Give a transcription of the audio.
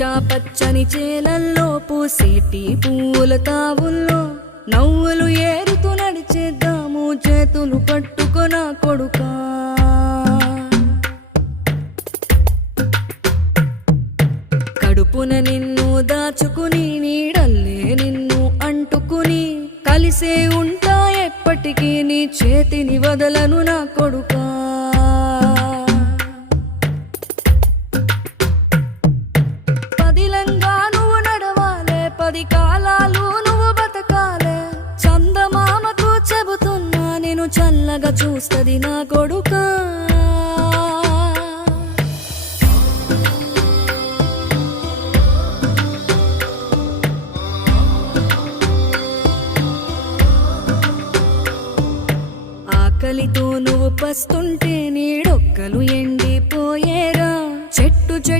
పచ్చా పచ్చని చేలల్లో పూసేటి పూల తావుల్లో నవ్వులు ఏరుతూ నడిచేద్దాము చేతులు పట్టుకొన కొడుకా. కడుపున నిన్ను దాచుకుని నీడల్లే నిన్ను అంటుకుని కలిసే ఉంటా ఎప్పటికీ నీ చేతిని వదలను నా కొడుకా. పదిలంగా నువ్వు నడవాలే, 10 కాలాలు నువ్వు బతకాలే. చందమామకు చెబుతున్నా నేను చల్లగా చూస్తది నా కొడుకా. ఆకలితో నువ్వు పస్తుంటే నీడొక్కలు ఎండిపోయేరా. చెట్టు